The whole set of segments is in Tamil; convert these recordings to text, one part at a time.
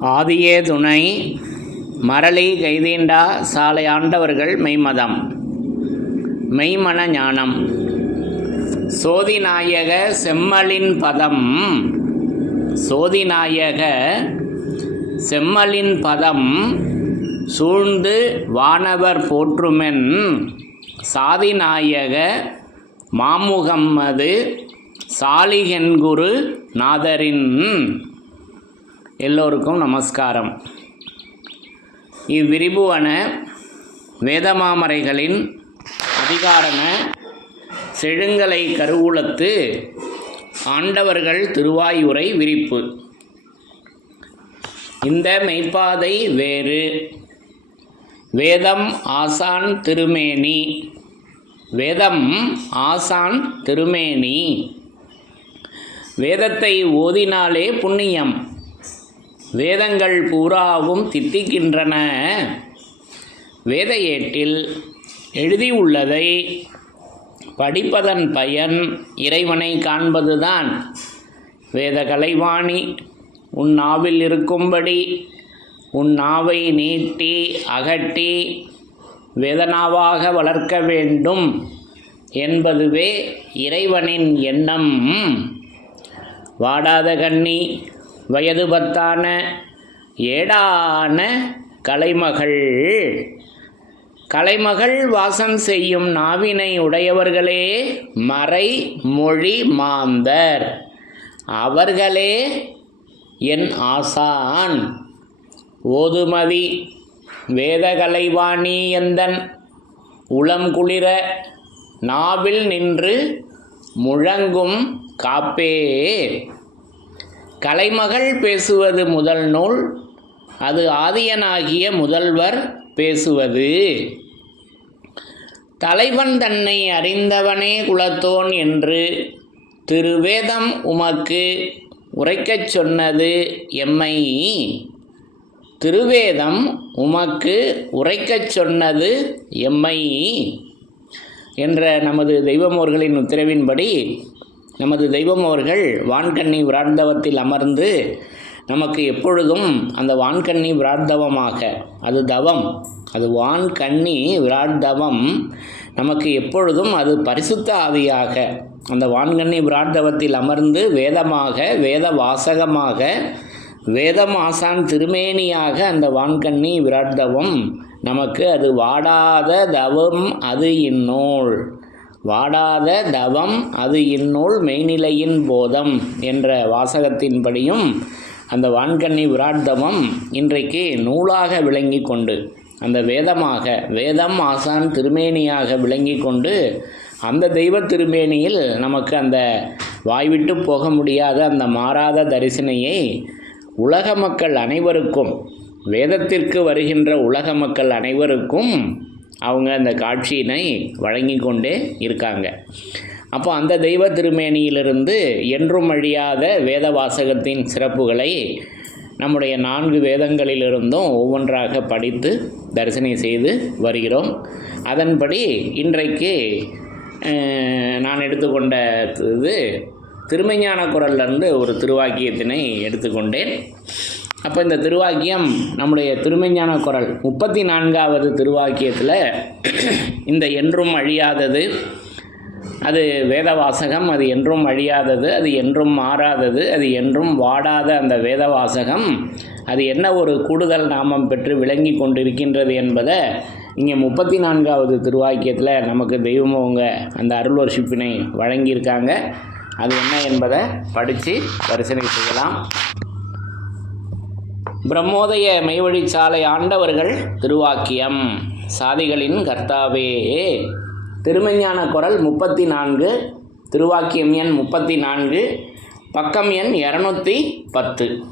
ஆதியே துணை மரளி கைதீண்டா சாலை ஆண்டவர்கள் மெய்மதம். மெய்மன ஞானம். சோதிநாயக செம்மலின் பதம். சோதிநாயக செம்மலின் பதம். சூழ்ந்து வானவர் போற்றுமென். சாதிநாயக மாமுகம்மது. சாலிகென்குரு நாதரின். எல்லோருக்கும் நமஸ்காரம். இவ்விரிபுவன வேதமாமரைகளின் அதிகாரன செழுங்கலை கருவூலத்து ஆண்டவர்கள் திருவாயுரை விரிப்பு. இந்த மெய்ப்பாதை வேறு. வேதம் ஆசான் திருமேனி. வேதம் ஆசான் திருமேனி. வேதத்தை ஓதினாலே புண்ணியம். வேதங்கள் பூராவும் தித்திக்கின்றன. வேத ஏட்டில் எழுதியுள்ளதை படிப்பதன் பயன் இறைவனை காண்பதுதான். வேத கலைவாணி உன் நாவில் இருக்கும்படி உன் நாவை நீட்டி அகட்டி வேதனாவாக வளர்க்க வேண்டும் என்பதுவே இறைவனின் எண்ணம். வாடாத கண்ணி வயது பத்தான ஏடான கலைமகள். கலைமகள் வாசம் செய்யும் நாவினை உடையவர்களே மறை மொழி மாந்தர். அவர்களே என் ஆசான். ஓதுமதி வேதகலைவாணி எந்தன். உளம் குளிர நாவில் நின்று முழங்கும் காப்பே. கலைமகள் பேசுவது முதல் நூல் அது ஆதியனாகிய முதல்வர் பேசுவது. தலைவன் தன்னை அறிந்தவனே குலத்தோன் என்று திருவேதம் உமக்கு உரைக்கச் சொன்னது எம்மை. திருவேதம் உமக்கு உரைக்கச் சொன்னது எம்மை. என்ற நமது தெய்வமோர்களின் உத்தரவின்படி நமது தெய்வம் அவர்கள் வான்கண்ணி விராட்தவத்தில் அமர்ந்து நமக்கு எப்பொழுதும் அந்த வான்கண்ணி விராட்தவமாக அது தவம் அது வான்கண்ணி விராட்தவம் நமக்கு எப்பொழுதும் அது பரிசுத்த ஆவியாக அந்த வான்கண்ணி விராட்தவத்தில் அமர்ந்து வேதமாக வேத வாசகமாக வேதம் ஆசான் திருமேனியாக அந்த வான்கண்ணி விராட்தவம் நமக்கு அது வாடாத தவம் அது இந்நூல். வாடாத தவம் அது இந்நூல் மெய்நிலையின் போதம் என்ற வாசகத்தின்படியும் அந்த வான்கண்ணி விராட்தவம் இன்றைக்கு நூலாக விளங்கி கொண்டு அந்த வேதமாக வேதம் ஆசான் திருமேனியாக விளங்கி கொண்டு அந்த தெய்வ திருமேனியில் நமக்கு அந்த வாய்விட்டு போக முடியாத அந்த மாறாத தரிசனையை உலக மக்கள் அனைவருக்கும் வேதத்திற்கு வருகின்ற உலக மக்கள் அனைவருக்கும் அவங்க அந்த காட்சியினை வழங்கி கொண்டே இருக்காங்க. அப்போ அந்த தெய்வ திருமேனியிலிருந்து என்றும் அழியாத வேத வாசகத்தின் சிறப்புகளை நம்முடைய நான்கு வேதங்களிலிருந்தும் ஒவ்வொன்றாக படித்து தரிசனை செய்து வருகிறோம். அதன்படி இன்றைக்கு நான் எடுத்துக்கொண்ட இது திருமைஞான குரல்லிருந்து ஒரு திருவாக்கியத்தினை எடுத்துக்கொண்டேன். அப்போ இந்த திருவாக்கியம் நம்முடைய திருமஞான குரல். முப்பத்தி நான்காவது திருவாக்கியத்தில் இந்த என்றும் அழியாதது அது வேதவாசகம் அது என்றும் அழியாதது அது என்றும் மாறாதது அது என்றும் வாடாத அந்த வேதவாசகம் அது என்ன ஒரு கூடுதல் நாமம் பெற்று விளங்கி கொண்டிருக்கின்றது என்பதை இங்கே முப்பத்தி நான்காவது திருவாக்கியத்தில் நமக்கு தெய்வமவங்க அந்த அருள் வர்ஷிப்பினை வழங்கியிருக்காங்க. அது என்ன என்பதை படித்து தரிசனை செய்யலாம். பிரம்மோதய மெய்வழிச்சாலை ஆண்டவர்கள் திருவாக்கியம். சாதிகளின் கர்த்தாவே. திருமஞான குரல் முப்பத்தி நான்கு திருவாக்கியம் எண் முப்பத்தி நான்கு பக்கம் எண் இரநூத்தி பத்து.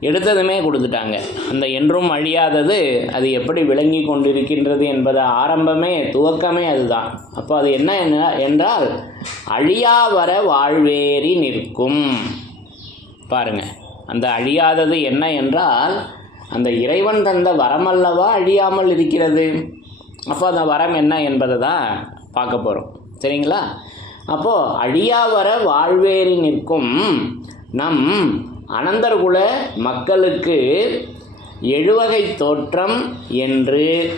எடுத்ததுமே கொடுத்துட்டாங்க. அந்த என்றும் அழியாதது அது எப்படி விளங்கி கொண்டிருக்கின்றது என்பதை ஆரம்பமே துவக்கமே அதுதான். அப்போ அது என்ன என்ன என்றால் அழியாவர வாழ்வேறி நிற்கும். பாருங்கள் அந்த அழியாதது என்ன என்றால் அந்த இறைவன் தந்த வரமல்லவா அழியாமல் இருக்கிறது. அப்போ அந்த வரம் என்ன என்பதை தான் பார்க்க போகிறோம் சரிங்களா? அப்போது அழியாவர வாழ்வேறி நிற்கும் நம் அனந்தர்குல மக்களுக்கு எழுவகை தோற்றம் என்று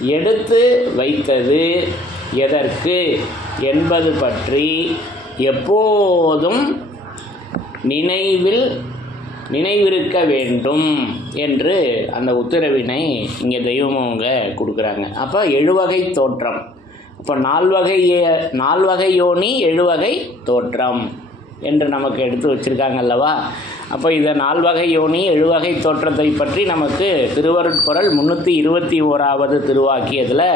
எடுத்து வைத்தது எதற்கு என்பது பற்றி எப்போதும் நினைவில் நினைவிருக்க வேண்டும் என்று அந்த உத்தரவினை இங்கே தெய்வம் அவங்க கொடுக்குறாங்க. அப்போ எழுவகை தோற்றம். அப்போ நால்வகை நால்வகை யோனி எழுவகை தோற்றம் என்று நமக்கு எடுத்து வச்சுருக்காங்க அல்லவா? அப்போ இதை நால்வகை யோனி எழுவகை தோற்றத்தை பற்றி நமக்கு திருவருட்பொருள் முந்நூற்றி இருபத்தி ஓராவது திருவாக்கியத்தில்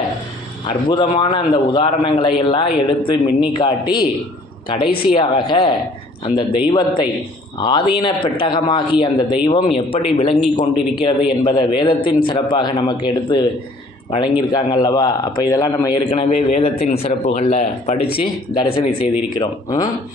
அற்புதமான அந்த உதாரணங்களை எல்லாம் எடுத்து மின்னி காட்டி கடைசியாக அந்த தெய்வத்தை ஆதீன பெட்டகமாகி அந்த தெய்வம் எப்படி விளங்கி கொண்டிருக்கிறது என்பதை வேதத்தின் சிறப்பாக நமக்கு எடுத்து வழங்கியிருக்காங்க அல்லவா? அப்போ இதெல்லாம் நம்ம ஏற்கனவே வேதத்தின் சிறப்புகளில் படித்து தரிசனம் செய்திருக்கிறோம். ம்?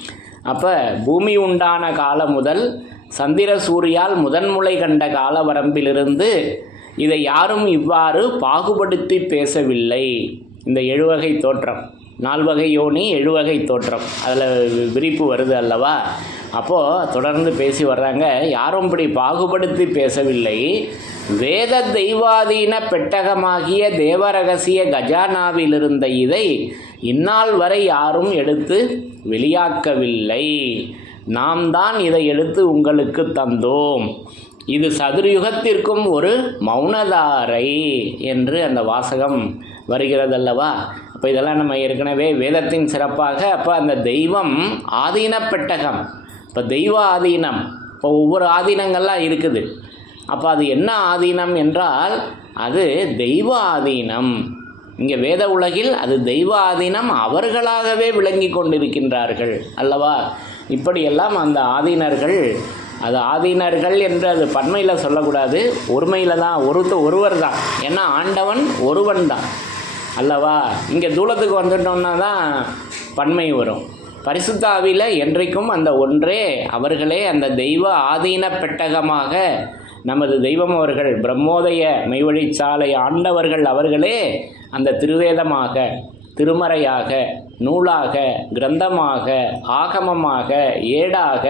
அப்போ பூமி உண்டான காலம் முதல் சந்திர சூரியால் முதன்முளை கண்ட கால வரம்பிலிருந்து இதை யாரும் இவ்வாறு பாகுபடுத்தி பேசவில்லை. இந்த எழுவகை தோற்றம். நால்வகை யோனி எழுவகை தோற்றம். அதில் விரிப்பு வருது அல்லவா? அப்போது தொடர்ந்து பேசி வர்றாங்க யாரும் இப்படி பாகுபடுத்தி பேசவில்லை. வேத தெய்வாதீன பெட்டகமாகிய தேவரகசிய கஜானாவிலிருந்த இதை இந்நாள் வரை யாரும் எடுத்து வெளியாக்கவில்லை. நாம் தான் இதை எடுத்து உங்களுக்கு தந்தோம். இது சதுர்யுகத்திற்கும் ஒரு மௌனதாரை என்று அந்த வாசகம் வருகிறதல்லவா? அப்போ இதெல்லாம் நம்ம ஏற்கனவே வேதத்தின் சிறப்பாக அப்போ அந்த தெய்வம் ஆதீன பெட்டகம். இப்போ தெய்வ ஆதீனம். இப்போ ஒவ்வொரு ஆதீனங்கள்லாம் இருக்குது. அப்போ அது என்ன ஆதீனம் என்றால் அது தெய்வ ஆதீனம். இங்கே வேத உலகில் அது தெய்வ ஆதீனம் அவர்களாகவே விளங்கி கொண்டிருக்கின்றார்கள் அல்லவா? இப்படியெல்லாம் அந்த ஆதீனர்கள் அது ஆதீனர்கள் என்று அது பன்மையில் சொல்லக்கூடாது. ஒருமையில் தான் ஒருத்த ஒருவர் தான். ஏன்னா ஆண்டவன் ஒருவன் தான். அல்லவா? இங்கே தூளத்துக்கு வந்துட்டோம்னா தான் பன்மை வரும். பரிசுத்தாவியில் என்றைக்கும் அந்த ஒன்றே அவர்களே அந்த தெய்வ ஆதீன பெட்டகமாக நமது தெய்வம் அவர்கள் பிரம்மோதய மெய்வழிச்சாலை ஆண்டவர்கள் அவர்களே அந்த திருவேதமாக திருமறையாக நூலாக கிரந்தமாக ஆகமமாக ஏடாக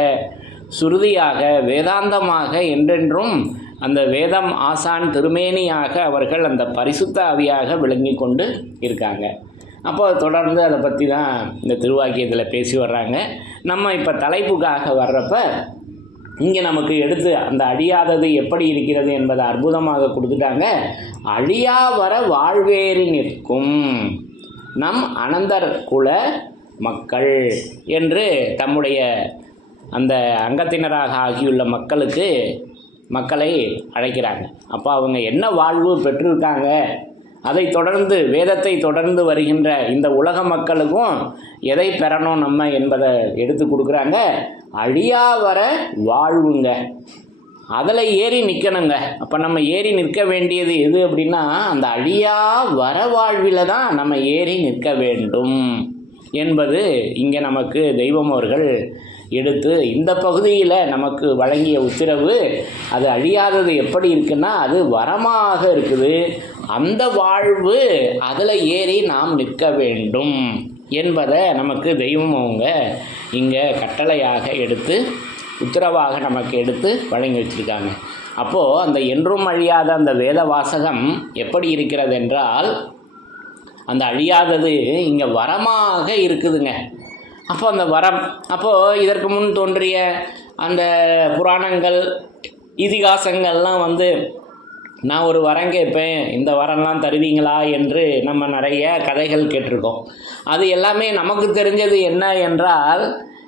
சுருதியாக வேதாந்தமாக என்றென்றும் அந்த வேதம் ஆசான் திருமேனியாக அவர்கள் அந்த பரிசுத்த ஆவியாக விளங்கி கொண்டு இருக்காங்க. அப்போ தொடர்ந்து அதை பற்றி தான் இந்த திருவாக்கியத்தில் பேசி வர்றாங்க. நம்ம இப்போ தலைப்புக்காக வர்றப்ப இங்கே நமக்கு எடுத்து அந்த அழியாதது எப்படி இருக்கிறது என்பதை அற்புதமாக கொடுத்துட்டாங்க. அழியா வர வாழ்வேறி நிற்கும். நம் அனந்தர் குல மக்கள் என்று தம்முடைய அந்த அங்கத்தினராக ஆகியுள்ள மக்களுக்கு மக்களை அழைக்கிறாங்க. அப்போ அவங்க என்ன வாழ்வு பெற்றிருக்காங்க? அதை தொடர்ந்து வேதத்தை தொடர்ந்து வருகின்ற இந்த உலக மக்களுக்கும் எதை பெறணும் நம்ம என்பதை எடுத்து கொடுக்குறாங்க. அழியா வர வாழ்வுங்க. அதில் ஏறி நிற்கணுங்க அப்போ நம்ம ஏறி நிற்க வேண்டியது எது அப்படின்னா அந்த அழியா வர வாழ்வில் தான் நம்ம ஏறி நிற்க வேண்டும் என்பது இங்கே நமக்கு தெய்வம் அவர்கள் எடுத்து இந்த பகுதியில் நமக்கு வழங்கிய உத்தரவு அது அழியாதது எப்படி இருக்குன்னா அது வரமாக இருக்குது. அந்த வாழ்வு அதில் ஏறி நாம் நிற்க வேண்டும் என்பதை நமக்கு தெய்வம் அவங்க இங்கே கட்டளையாக எடுத்து உத்தரவாக நமக்கு எடுத்து வழங்கி வச்சுருக்காங்க. அப்போது அந்த என்றும் அழியாத அந்த வேத வாசகம் எப்படி இருக்கிறது என்றால் அந்த அழியாதது இங்கே வரமாக இருக்குதுங்க. அப்போ அந்த வரம் அப்போது இதற்கு முன் தோன்றிய அந்த புராணங்கள் இதிகாசங்கள்லாம் வந்து நான் ஒரு வரம் கேட்பேன் இந்த வரம்லாம் தருவீங்களா? என்று நம்ம நிறைய கதைகள் கேட்டிருக்கோம். அது எல்லாமே நமக்கு தெரிஞ்சது என்ன என்றால்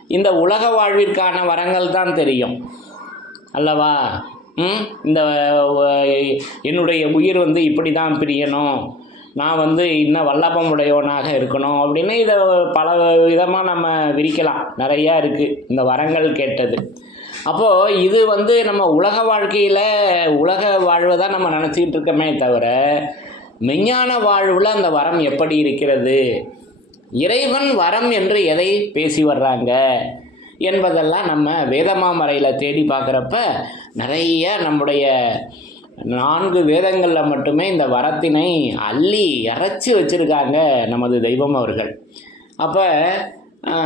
இந்த உலக வாழ்விற்கான வரங்கள் தான் தெரியும். அல்லவா? இந்த என்னுடைய உயிர் வந்து இப்படி தான் பிரியணும். நான் வந்து இன்னும் வல்லப்பம் உடையவனாக இருக்கணும் அப்படின்னு இதை பல விதமாக நம்ம விரிக்கலாம். நிறையா இருக்குது இந்த வரங்கள் கேட்டது. அப்போது இது வந்து நம்ம உலக வாழ்க்கையில் உலக வாழ்வை தான் நம்ம நினச்சிக்கிட்டு இருக்கோமே தவிர மெஞ்ஞான வாழ்வில் அந்த வரம் எப்படி இருக்கிறது? இறைவன் வரம் என்று எதை பேசி வர்றாங்க? என்பதெல்லாம் நம்ம வேதமாமறையில் தேடி பார்க்குறப்ப நிறைய நம்முடைய நான்கு வேதங்களில் மட்டுமே இந்த வரத்தினை அள்ளி இறைச்சி வச்சுருக்காங்க நமது தெய்வம் அவர்கள். அப்போ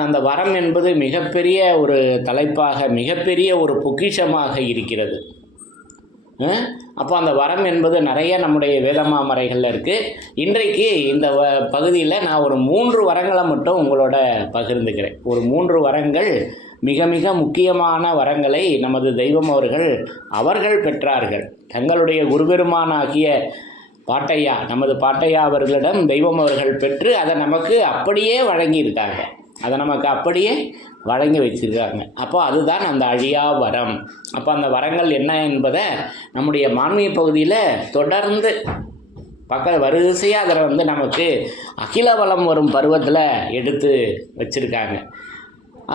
அந்த வரம் என்பது மிகப்பெரிய ஒரு தலைப்பாக மிகப்பெரிய ஒரு பொக்கிஷமாக இருக்கிறது. அப்போ அந்த வரம் என்பது நிறைய நம்முடைய வேதமாமறைகளில் இருக்குது இன்றைக்கு இந்த வ பகுதியில் நான் ஒரு மூன்று வரங்களை மட்டும் உங்களோட பகிர்ந்துக்கிறேன். ஒரு மூன்று வரங்கள் மிக மிக முக்கியமான வரங்களை நமது தெய்வம் அவர்கள் அவர்கள் பெற்றார்கள். தங்களுடைய குருபெருமானாகிய பாட்டையா நமது பாட்டையா அவர்களிடம் தெய்வம் அவர்கள் பெற்று அதை நமக்கு அப்படியே வழங்கியிருக்காங்க. அதை நமக்கு அப்படியே வழங்கி வச்சிருக்காங்க. அப்போ அதுதான் அந்த அழியா வரம். அப்போ அந்த வரங்கள் என்ன என்பதை நம்முடைய மான்மிய பகுதியில் தொடர்ந்து பக்க வரிசையாக அதில் வந்து நமக்கு அகில வளம் வரும் பருவத்தில் எடுத்து வச்சுருக்காங்க.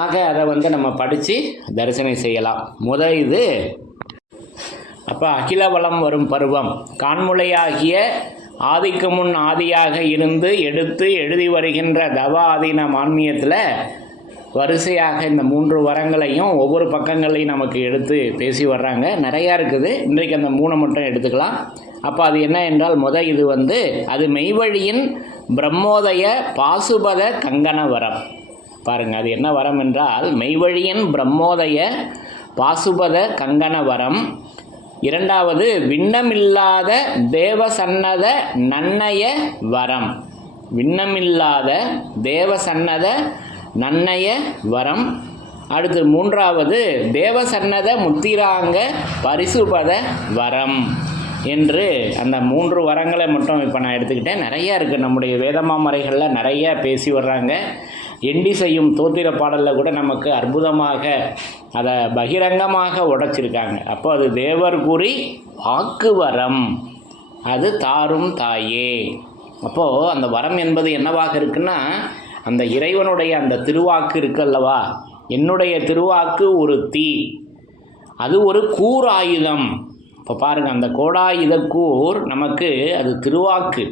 ஆக அதை வந்து நம்ம படித்து தரிசனம் செய்யலாம். முத இது அப்போ அகில வளம் வரும் பருவம். கான்முளையாகிய ஆதிக்கு முன் ஆதியாக இருந்து எடுத்து எழுதி வருகின்ற தவ ஆதீன மான்மியத்தில் வரிசையாக இந்த மூன்று வரங்களையும் ஒவ்வொரு பக்கங்களையும் நமக்கு எடுத்து பேசி வர்றாங்க. நிறையா இருக்குது. இன்றைக்கு அந்த மூணை மட்டும் எடுத்துக்கலாம். அப்போ அது என்ன என்றால் முத இது வந்து அது மெய்வழியின் பிரம்மோதய பாசுபத கங்கண வரம். பாருங்கள் அது என்ன வரம் என்றால் மெய்வழியின் பிரம்மோதய பாசுபத கங்கண வரம். இரண்டாவது விண்ணமில்லாத தேவசன்னத நன்னய வரம். விண்ணமில்லாத தேவசன்னத நன்னய வரம். அடுத்து மூன்றாவது தேவசன்னத முத்திராங்க பரிசுபத வரம் என்று அந்த மூன்று வரங்களை மட்டும் இப்போ நான் எடுத்துக்கிட்டேன். நிறைய இருக்குது நம்முடைய வேதமாமறைகளில் நிறைய பேசி வர்றாங்க. எண்டி செய்யும் தோத்திர பாடலில் கூட நமக்கு அற்புதமாக அதை பகிரங்கமாக உடைச்சிருக்காங்க. அப்போ அது தேவர் கூறி வாக்கு வரம். அது தாரும் தாயே. அப்போது அந்த வரம் என்பது என்னவாக இருக்குன்னா அந்த இறைவனுடைய அந்த திருவாக்கு இருக்குல்லவா? என்னுடைய திருவாக்கு ஒரு தீ. அது ஒரு கூர் ஆயுதம் இப்போ பாருங்கள் அந்த கோடாயுத கூர் நமக்கு அது திருவாக்கு.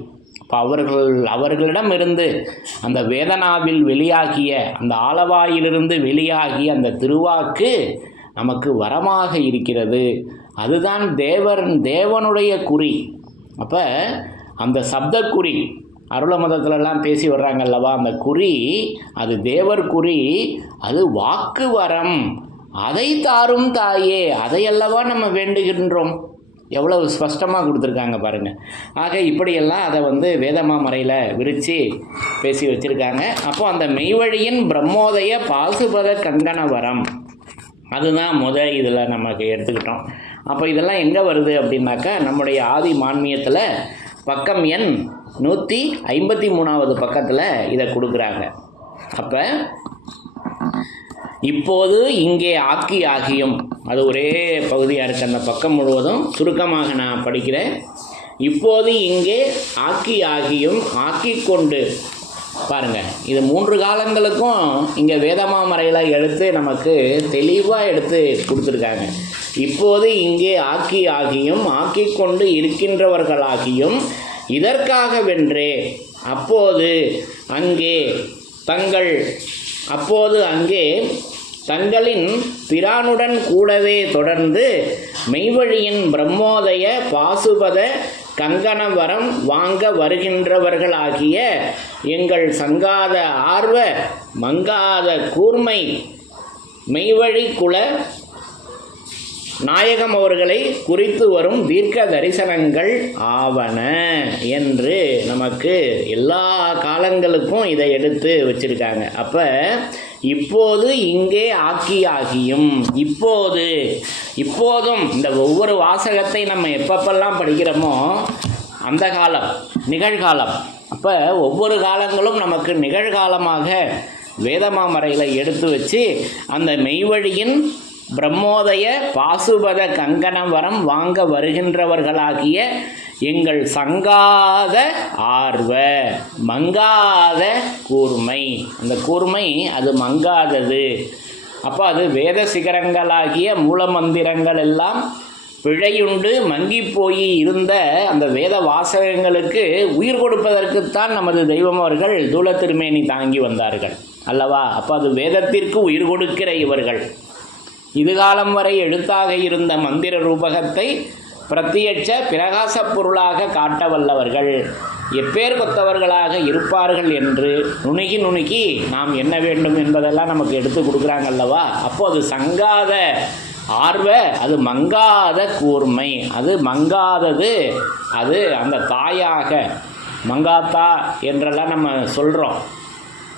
அவர்கள் அவர்களிடமிருந்து அந்த வேதனாவில் வெளியாகிய அந்த ஆலவாயிலிருந்து வெளியாகிய அந்த திருவாக்கு நமக்கு வரமாக இருக்கிறது. அதுதான் தேவர் தேவனுடைய குறி. அப்போ அந்த சப்த குறி அருள மதத்துலலாம் பேசி வர்றாங்க அல்லவா அந்த குறி அது தேவர் குறி அது வாக்கு வரம். அதை தாரும் தாயே அதையல்லவா நம்ம வேண்டுகின்றோம்? எவ்வளவு ஸ்பஷ்டமாக கொடுத்துருக்காங்க பாருங்கள் ஆக இப்படியெல்லாம் அதை வந்து வேதமாமறையில் விரித்து பேசி வச்சுருக்காங்க. அப்போ அந்த மெய்வழியின் பிரம்மோதய பாசுபத கங்கண வரம் அதுதான் முதல் இதில் நமக்கு எடுத்துக்கிட்டோம். அப்போ இதெல்லாம் எங்கே வருது அப்படின்னாக்கா நம்முடைய ஆதி மான்மியத்தில் பக்கம் எண் நூற்றி ஐம்பத்தி மூணாவது பக்கத்தில் இதை கொடுக்குறாங்க. அப்போ இப்போது இங்கே ஆக்கி ஆகியும் அது ஒரே பகுதியாக இருக்குது அந்த பக்கம் முழுவதும். சுருக்கமாக நான் படிக்கிறேன். இப்போது இங்கே ஆக்கி ஆகியும் ஆக்கி கொண்டு பாருங்க. இது மூன்று காலங்களுக்கும் இங்கே வேதமாமறையில் எடுத்து நமக்கு தெளிவாக எடுத்து கொடுத்துருக்காங்க. இப்போது இங்கே ஆக்கி ஆகியும் ஆக்கி கொண்டு இருக்கின்றவர்களாகியும் இதற்காக வென்றே அப்போது அங்கே தங்கள் அப்போது அங்கே தங்களின் பிரானுடன் கூடவே தொடர்ந்து மெய்வழியின் பிரம்மோதய பாசுபத கங்கணவரம் வாங்க வருகின்றவர்களாகிய எங்கள் சங்காத ஆர்வ மங்காத கூர்மை மெய்வழி குல நாயகம் அவர்களை குறித்து வரும் தீர்க்க தரிசனங்கள் ஆவன என்று நமக்கு எல்லா காலங்களுக்கும் இதை எடுத்து வச்சிருக்காங்க. அப்போ இப்போது இங்கே ஆக்கியாகியும். இப்போது இப்போதும் இந்த ஒவ்வொரு வாசகத்தை நம்ம எப்பப்பெல்லாம் படிக்கிறோமோ அந்த காலம் நிகழ்காலம். அப்போ ஒவ்வொரு காலங்களும் நமக்கு நிகழ்காலமாக வேதமாமறையில் எடுத்து வச்சு அந்த மெய்வழியின் பிரம்மோதய பாசுபத கங்கணவரம் வாங்க வருகின்றவர்களாகிய எங்கள் சங்காத ஆர்வ மங்காத கூர்மை. அந்த கூர்மை அது மங்காதது. அப்போ அது வேத சிகரங்களாகிய மூலமந்திரங்கள் எல்லாம் பிழையுண்டு மங்கி போய் இருந்த அந்த வேத வாசகங்களுக்கு உயிர் கொடுப்பதற்குத்தான் நமது தெய்வம் அவர்கள் தூல திருமேனி தாங்கி வந்தார்கள். அல்லவா? அப்போ அது வேதத்திற்கு உயிர் கொடுக்கிற இவர்கள். இதுகாலம் வரை எழுத்தாக இருந்த மந்திர ரூபகத்தை பிரத்யட்ச பிரகாசப் பொருளாக காட்ட வல்லவர்கள் எப்பேர் கொத்தவர்களாக இருப்பார்கள் என்று நுணுகி நுணுகி நாம் என்ன வேண்டும் என்பதெல்லாம் நமக்கு எடுத்து கொடுக்குறாங்க அல்லவா அப்போ அது சங்காத ஆர்வ அது மங்காத கூர்மை. அது மங்காதது அது அந்த தாயாக மங்காத்தா என்றெல்லாம் நம்ம சொல்கிறோம்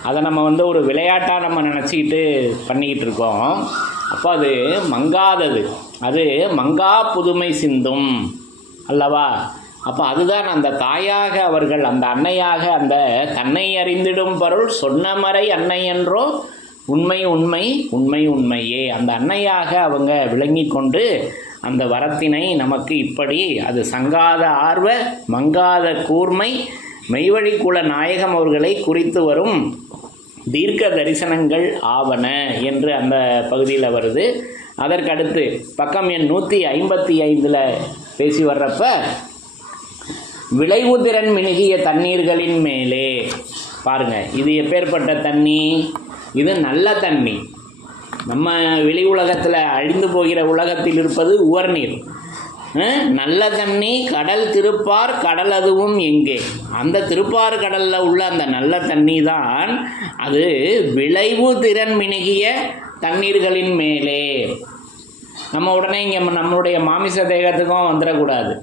அதை நம்ம வந்து ஒரு விளையாட்டாக நம்ம நினச்சிக்கிட்டு பண்ணிக்கிட்டு இருக்கோம். அப்போ அது மங்காதது. அது மங்கா புதுமை சிந்தும். அல்லவா? அப்போ அதுதான் அந்த தாயாக அவர்கள் அந்த அன்னையாக அந்த தன்னை அறிந்திடும் பொருள் சொன்னமறை அன்னை என்றோ உண்மை உண்மை உண்மை உண்மையே. அந்த அன்னையாக அவங்க விளங்கி கொண்டு அந்த வரத்தினை நமக்கு இப்படி அது சங்காத ஆர்வ மங்காத கூர்மை மெய்வழிக்குல நாயகம் அவர்களை குறித்து வரும் தீர்க்க தரிசனங்கள் ஆவன என்று அந்த பகுதியில் வருது. அதற்கடுத்து பக்கம் எண் நூற்றி ஐம்பத்தி ஐந்தில் பேசி வர்றப்ப விளைவுதிறன் மினுகிய தண்ணீர்களின் மேலே. பாருங்க இது எப்பேற்பட்ட தண்ணி? இது நல்ல தண்ணி. நம்ம வெளி உலகத்தில் அழிந்து போகிற உலகத்தில் இருப்பது உவர்நீர் நல்ல தண்ணி கடல் திருப்பார் கடல் அதுவும் எங்கே? அந்த திருப்பார் கடலில் உள்ள அந்த நல்ல தண்ணி தான் அது விளைவு திறன் மினுகிய தண்ணீர்களின் மேலே. நம்ம உடனே இங்கே நம்மளுடைய மாமிச தேகத்துக்கும் வந்துடக்கூடாது.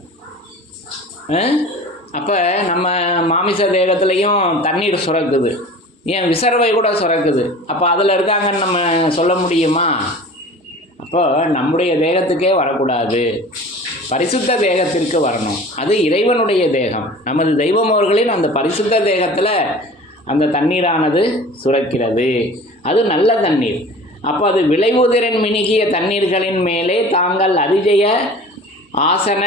அப்போ நம்ம மாமிச தேகத்துலேயும் தண்ணீர் சுரக்குது. ஏன்? விசர்வை கூட சுரக்குது. அப்போ அதில் இருக்காங்கன்னு நம்ம சொல்ல முடியுமா? அப்போ நம்முடைய தேகத்துக்கே வரக்கூடாது. பரிசுத்த தேகத்திற்கு வரணும். அது இறைவனுடைய தேகம். நமது தெய்வம் அவர்களின் அந்த பரிசுத்த தேகத்தில் அந்த தண்ணீரானது சுரக்கிறது. அது நல்ல தண்ணீர். அப்போ அது விளைவுதிறன் மினுகிய தண்ணீர்களின் மேலே தாங்கள் அதிஜய ஆசன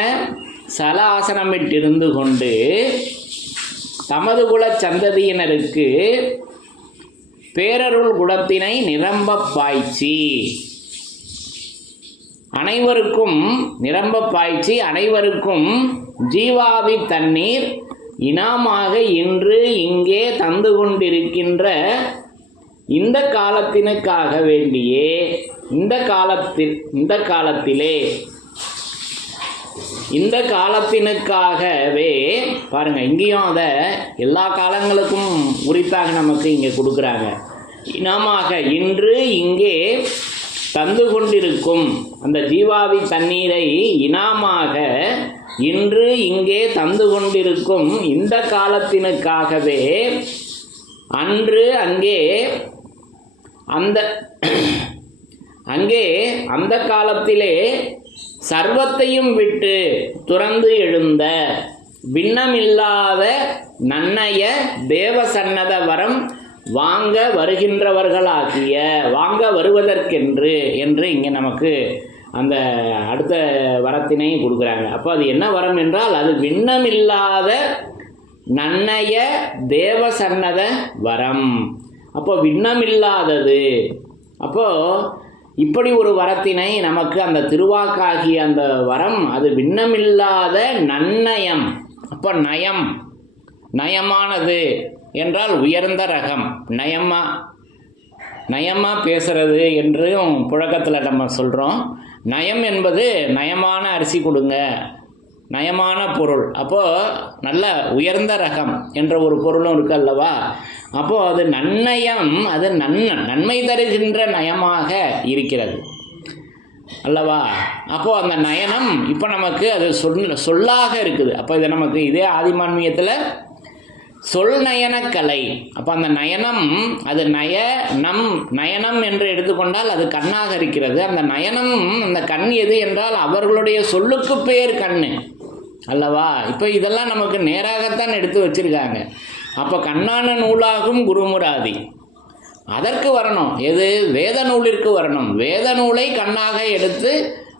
சல ஆசனமிட்டிருந்து கொண்டு தமது குல சந்ததியினருக்கு பேரருள் குணத்தினை நிரம்ப பாய்ச்சி. அனைவருக்கும் நிரம்ப பாய்ச்சி அனைவருக்கும் ஜீவாவி தண்ணீர் இனாமாக இன்று இங்கே தந்து கொண்டிருக்கின்ற இந்த காலத்தினுக்காக வேண்டியே இந்த காலத்தில் இந்த காலத்திலே. இந்த காலத்தினுக்காகவே பாருங்க இங்கேயும் அதை எல்லா காலங்களுக்கும் உரித்தாக நமக்கு இங்கே கொடுக்குறாங்க. இனமாக இன்று இங்கே தந்து கொண்டிருக்கும் அந்த ஜீவாவி தண்ணீரை இனாமாக இன்று இங்கே தந்து கொண்டிருக்கும் இந்த காலத்தினுக்காகவே அன்று அங்கே அந்த அங்கே அந்த காலத்திலே சர்வத்தையும் விட்டு துறந்து எழுந்த பின்னமில்லாத நன்னய தேவசன்னத வரம் வாங்க வருகின்றவர்களாகிய வாங்க வருவதற்கென்று என்று இங்கே நமக்கு அந்த அடுத்த வரத்தினை கொடுக்குறாங்க. அப்போ அது என்ன வரம் என்றால் அது விண்ணமில்லாத நன்னய தேவசன்னத வரம். அப்போ விண்ணமில்லாதது. அப்போ இப்படி ஒரு வரத்தினை நமக்கு அந்த திருவாக்காகிய அந்த வரம் அது விண்ணமில்லாத நன்னயம். அப்போ நயம். நயமானது. என்றால் உயர்ந்த ரகம். நயமா நயமா பேசுறது என்றும் புழக்கத்தில் நம்ம சொல்கிறோம் நயம் என்பது நயமான அரிசி கொடுங்க. நயமான பொருள். அப்போது நல்ல உயர்ந்த ரகம் என்ற ஒரு பொருளும் இருக்கு அல்லவா? அப்போது அது நன்னயம் அது நன்ன நன்மை தருகின்ற நயமாக இருக்கிறது. அல்லவா? அப்போது அந்த நயனம் இப்போ நமக்கு அது சொல் சொல்லாக இருக்குது. அப்போ இது நமக்கு இதே ஆதிமான்மியத்தில் சொல் நயனக்கலை அப்போ அந்த நயனம் அது நய நம் நயனம் என்று எடுத்துக்கொண்டால் அது கண்ணாக இருக்கிறது. அந்த நயனம் அந்த கண் எது என்றால் அவர்களுடைய சொல்லுக்கு பேர் கண்ணு. அல்லவா? இப்போ இதெல்லாம் நமக்கு நேராகத்தான் எடுத்து வச்சிருக்காங்க. அப்போ கண்ணான நூலாகும் குருமுராதி. அதற்கு வரணும். எது? வேத நூலிற்கு வரணும். வேத நூலை கண்ணாக எடுத்து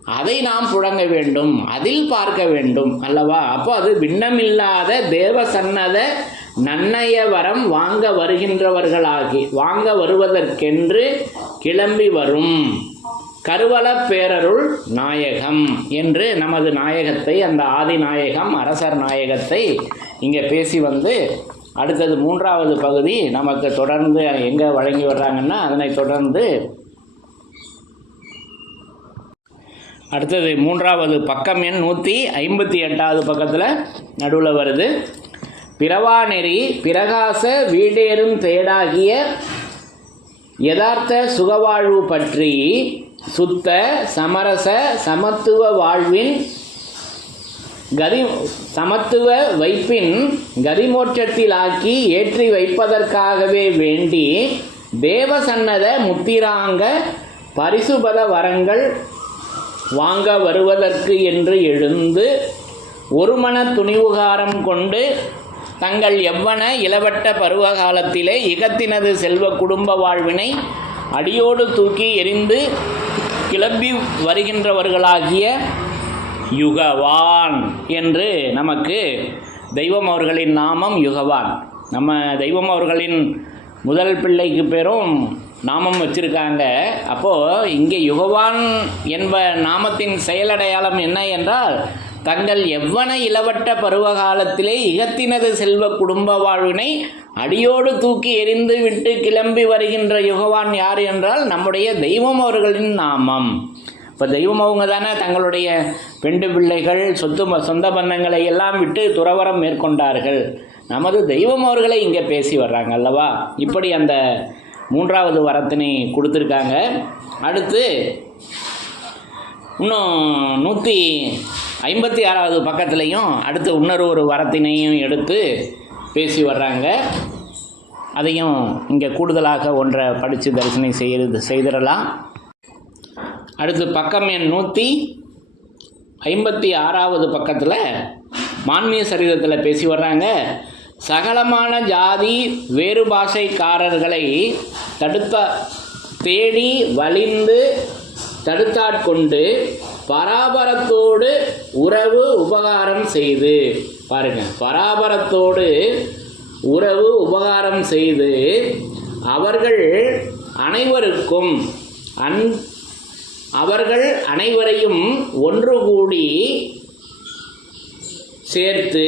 அதை நாம் புழங்க வேண்டும். அதில் பார்க்க வேண்டும். அல்லவா? அப்போ அது பின்னமில்லாத தேவ சன்னத நன்னய வரம் வாங்க வருகின்றவர்களாகி வாங்க வருவதற்கென்று கிளம்பி வரும். கருவல பேரருள் நாயகம் என்று நமது நாயகத்தை அந்த ஆதி நாயகம் அரசர் நாயகத்தை இங்கே பேசி வந்து அடுத்தது மூன்றாவது பகுதி நமக்கு தொடர்ந்து எங்கே வழங்கி வர்றாங்கன்னா அதனை தொடர்ந்து அடுத்தது மூன்றாவது பக்கம் எண் நூற்றி ஐம்பத்தி எட்டாவது பக்கத்தில் நடுவில் வருது. பிறவாநெறி பிரகாச வீடேறும் தேடாகிய யதார்த்த சுகவாழ்வு பற்றி சுத்த சமரச சமத்துவ வாழ்வின் கதி சமத்துவ வைப்பின் கதிமோட்சத்திலாக்கி ஏற்றி வைப்பதற்காகவே வேண்டி தேவசன்னத முத்திராங்க பரிசுபத வரங்கள் வாங்க வருவதற்கு என்று எழுந்து ஒருமன துணிவுகாரம் கொண்டு தங்கள் எவ்வன இளவட்ட பருவ காலத்திலே இகத்தினது செல்வ குடும்ப வாழ்வினை அடியோடு தூக்கி எறிந்து கிளம்பி வருகின்றவர்களாகிய யுகவான் என்று நமக்கு தெய்வம் அவர்களின் நாமம் யுகவான். நம்ம தெய்வம் அவர்களின் முதல் பிள்ளைக்கு பேரும் நாமம் வச்சிருக்காங்க. அப்போது இங்கே யுகவான் என்ப நாமத்தின் செயலடையாளம் என்ன என்றால் தங்கள் எவ்வன இளவட்ட பருவகாலத்திலே இகத்தினது செல்வ குடும்ப வாழ்வினை அடியோடு தூக்கி எறிந்து விட்டு கிளம்பி வருகின்ற யுகவான் யார் என்றால் நம்முடைய தெய்வம் அவர்களின் நாமம். இப்போ தெய்வம் அவங்க தானே தங்களுடைய பெண்டு பிள்ளைகள் சொத்து சொந்த பந்தங்களை எல்லாம் விட்டு துறவரம் மேற்கொண்டார்கள். நமது தெய்வம் அவர்களை இங்கே பேசி வர்றாங்க அல்லவா? இப்படி அந்த மூன்றாவது வரத்தினை கொடுத்துருக்காங்க. அடுத்து இன்னும் நூற்றி ஐம்பத்தி ஆறாவது பக்கத்துலேயும் அடுத்து இன்னொரு ஒரு வரத்தினையும் எடுத்து பேசி வர்றாங்க. அதையும் இங்கே கூடுதலாக ஒன்றை படித்து தரிசனம் செய்கிறது செய்திடலாம். அடுத்து பக்கம் எண் நூற்றி ஐம்பத்தி ஆறாவது பக்கத்தில் மான்மிய சரீரத்தில் பேசி வர்றாங்க. சகலமான ஜாதி வேறு பாஷைக்காரர்களை தடுத்த தேடி வலிந்து தடுத்தாட்கொண்டு பராபரத்தோடு உறவு உபகாரம் செய்து. பாருங்க பராபரத்தோடு உறவு உபகாரம் செய்து அவர்கள் அனைவருக்கும் அன் அவர்கள் அனைவரையும் ஒன்று கூடி சேர்த்து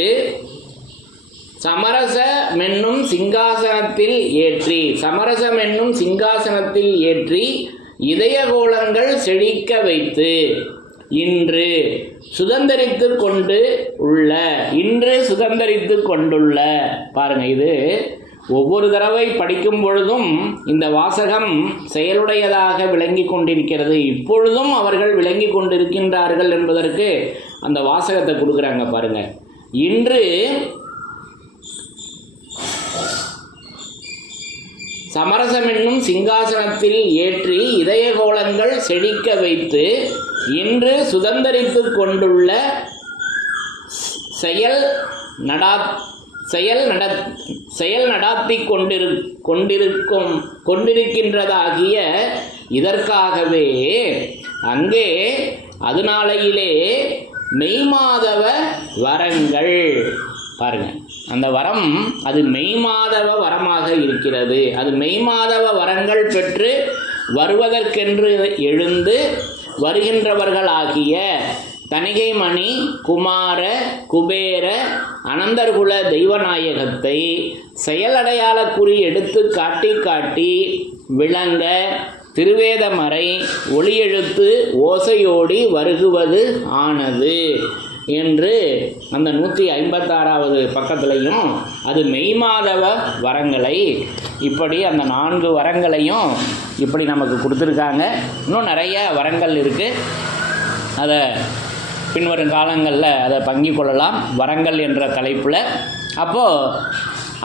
சமரச மென்னும் சிங்காசனத்தில் ஏற்றி சமரசம் என்னும் சிங்காசனத்தில் ஏற்றி இதயகோளங்கள் செழிக்க வைத்து. இன்று சுதந்தரித்து கொண்டு உள்ள இன்று சுதந்தரித்து கொண்டுள்ள பாருங்க இது. ஒவ்வொரு தடவை படிக்கும் பொழுதும் இந்த வாசகம் செயலுடையதாக விளங்கி கொண்டிருக்கிறது. இப்பொழுதும் அவர்கள் விளங்கி கொண்டிருக்கின்றார்கள் என்பதற்கு அந்த வாசகத்தை கொடுக்குறாங்க பாருங்க. இன்று சமரசம் என்னும் சிங்காசனத்தில் ஏற்றி இதயகோளங்கள் செழிக்க வைத்து இன்று சுதந்திரித்து கொண்டுள்ள செயல் நடா செயல் நட செயல் நடாத்தி கொண்டிரு கொண்டிருக்கும் கொண்டிருக்கின்றதாகிய இதற்காகவே அங்கே அதனாலையிலே மெய்மாதவ வரங்கள். பாருங்க. அந்த வரம் அது மெய்மாதவ வரமாக இருக்கிறது. அது மெய்மாதவ வரங்கள் பெற்று வருவதற்கென்று எழுந்து வருகின்றவர்களாகிய தணிகைமணி குமார குபேர அனந்தர்குல தெய்வநாயகத்தை செயலடையாள குறி எடுத்து காட்டி காட்டி விளங்க திருவேதமறை ஒளியெழுத்து ஓசையோடி வருகுவது ஆனது. என்று அந்த நூற்றி ஐம்பத்தாறாவது பக்கத்துலையும் அது மெய்மாதவ வரங்களை இப்படி அந்த நான்கு வரங்களையும் இப்படி நமக்கு கொடுத்துருக்காங்க. இன்னும் நிறைய வரங்கள் இருக்குது அதை பின்வரும் காலங்களில் அதை பங்கிக் கொள்ளலாம். வரங்கள் என்ற தலைப்பில். அப்போது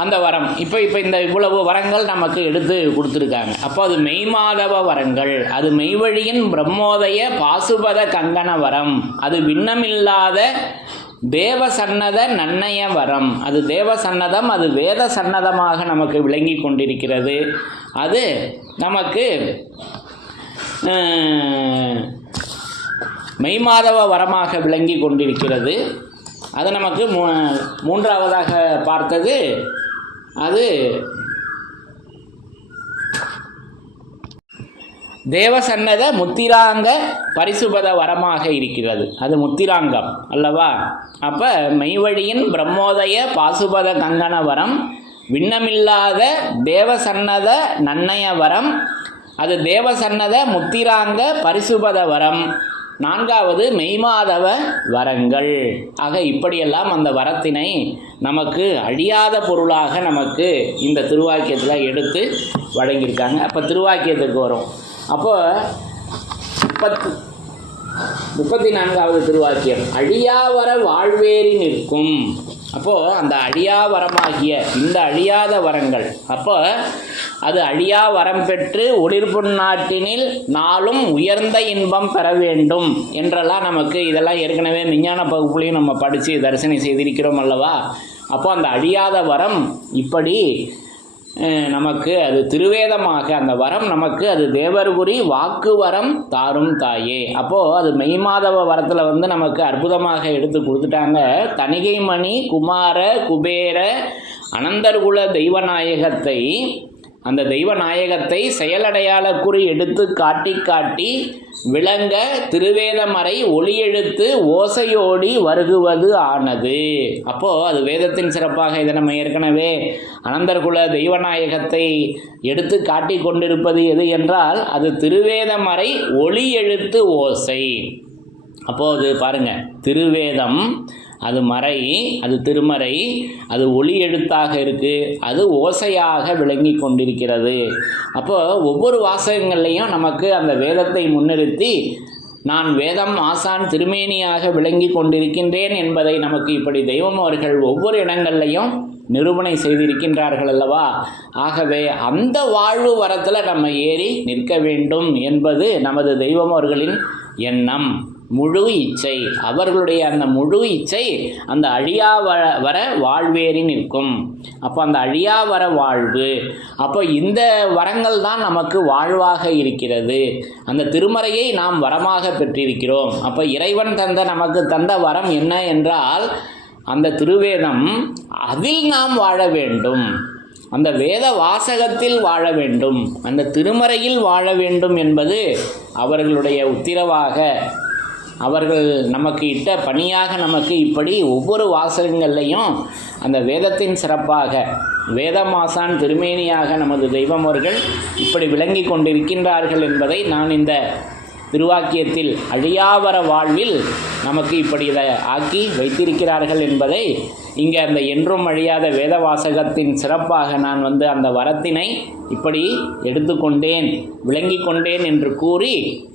அந்த வரம். இப்போ இப்போ இந்த இவ்வளவு வரங்கள் நமக்கு எடுத்து கொடுத்துருக்காங்க. அப்போ அது மெய்மாதவ வரங்கள். அது மெய்வழியின் பிரம்மோதய பாசுபத கங்கண வரம். அது விண்ணமில்லாத தேவ சன்னத நன்னய வரம். அது தேவ சன்னதம் அது வேத சன்னதமாக நமக்கு விளங்கி கொண்டிருக்கிறது. அது நமக்கு மெய்மாதவ வரமாக விளங்கி கொண்டிருக்கிறது. அது நமக்கு மூ மூன்றாவதாக பார்த்தது அது தேவசன்னத முத்திராங்க பரிசுபத வரமாக இருக்கிறது. அது முத்திராங்கம் அல்லவா? அப்போ மெய்வழியின் பிரம்மோதய பாசுபத கங்கண வரம் விண்ணமில்லாத தேவசன்னத நன்னய வரம் அது தேவசன்னத முத்திராங்க பரிசுபத வரம். நான்காவது மெய்மாதவ வரங்கள். ஆக இப்படியெல்லாம் அந்த வரத்தினை நமக்கு அழியாத பொருளாக நமக்கு இந்த திருவாக்கியத்தில் எடுத்து வழங்கியிருக்காங்க. அப்போ திருவாக்கியத்துக்கு வரும். அப்போ முப்பத்து முப்பத்தி நான்காவது திருவாக்கியம் அழியாவர வாழ்வேறி நிற்கும். அப்போ அந்த அழியா வரமாகிய இந்த அழியாத வரங்கள் அப்போ அது அழியா வரம் பெற்று ஒளிர்பொன்னாட்டினில் நாளும் உயர்ந்த இன்பம் பெற வேண்டும் என்றெல்லாம் நமக்கு இதெல்லாம் ஏற்கனவே விஞ்ஞான பகுப்புலையும் நம்ம படித்து தரிசனம் செய்திருக்கிறோம் அல்லவா? அப்போ அந்த அழியாத வரம் இப்படி நமக்கு அது திருவேதமாக அந்த வரம் நமக்கு அது தேவர்குறி வாக்கு வரம் தாரும் தாயே. அப்போது அது மெய் மாதவ வரத்தில் வந்து நமக்கு அற்புதமாக எடுத்து கொடுத்துட்டாங்க. தணிகைமணி குமார குபேர அனந்தர்குல தெய்வநாயகத்தை அந்த தெய்வநாயகத்தை செயலடையாள குறி எடுத்து காட்டி காட்டி விளங்க திருவேதமறை ஒளியெழுத்து ஓசையோடி வருகுவது ஆனது. அப்போது அது வேதத்தின் சிறப்பாக இதை நம்ம ஏற்கனவே அனந்தர்குல தெய்வநாயகத்தை எடுத்து காட்டி கொண்டிருப்பது எது என்றால் அது திருவேதமறை ஒளி எழுத்து ஓசை அப்போது பாருங்க திருவேதம் அது மறை அது திருமறை அது ஒளி எழுத்தாக இருக்குது அது ஓசையாக விளங்கி கொண்டிருக்கிறது. அப்போது ஒவ்வொரு வாசகங்கள்லையும் நமக்கு அந்த வேதத்தை முன்னிறுத்தி நான் வேதம் ஆசான் திருமேனியாக விளங்கி கொண்டிருக்கின்றேன் என்பதை நமக்கு இப்படி தெய்வம் அவர்கள் ஒவ்வொரு இடங்கள்லையும் நிரூபணை செய்திருக்கின்றார்கள் அல்லவா? ஆகவே அந்த வாழ்வு வரத்தில் நம்ம ஏறி நிற்க வேண்டும் என்பது நமது தெய்வம் அவர்களின் எண்ணம். முழு இச்சை. அவர்களுடைய அந்த முழு இச்சை அந்த அழியா வர வர வாழ்வேறி நிற்கும். அப்போ அந்த அழியா வர வாழ்வு அப்போ இந்த வரங்கள் தான் நமக்கு வாழ்வாக இருக்கிறது. அந்த திருமறையை நாம் வரமாக பெற்றிருக்கிறோம். அப்போ இறைவன் தந்த நமக்கு தந்த வரம் என்ன என்றால் அந்த திருவேதம் அதில் நாம் வாழ வேண்டும். அந்த வேத வாசகத்தில் வாழ வேண்டும். அந்த திருமறையில் வாழ வேண்டும் என்பது அவர்களுடைய உத்திரவாக அவர்கள் நமக்கு இட்ட பணியாக நமக்கு இப்படி ஒவ்வொரு வாசகங்கள்லையும் அந்த வேதத்தின் சிறப்பாக வேதமாசான் திருமேனியாக நமது தெய்வம் அவர்கள் இப்படி விளங்கி கொண்டிருக்கின்றார்கள் என்பதை நான் இந்த திருவாக்கியத்தில் அழியாவர வாழ்வில் நமக்கு இப்படி இதை ஆக்கி வைத்திருக்கிறார்கள் என்பதை இங்கே அந்த என்றும் அழியாத வேத வாசகத்தின் சிறப்பாக நான் வந்து அந்த வரத்தினை இப்படி எடுத்துக்கொண்டேன் விளங்கி கொண்டேன் என்று கூறி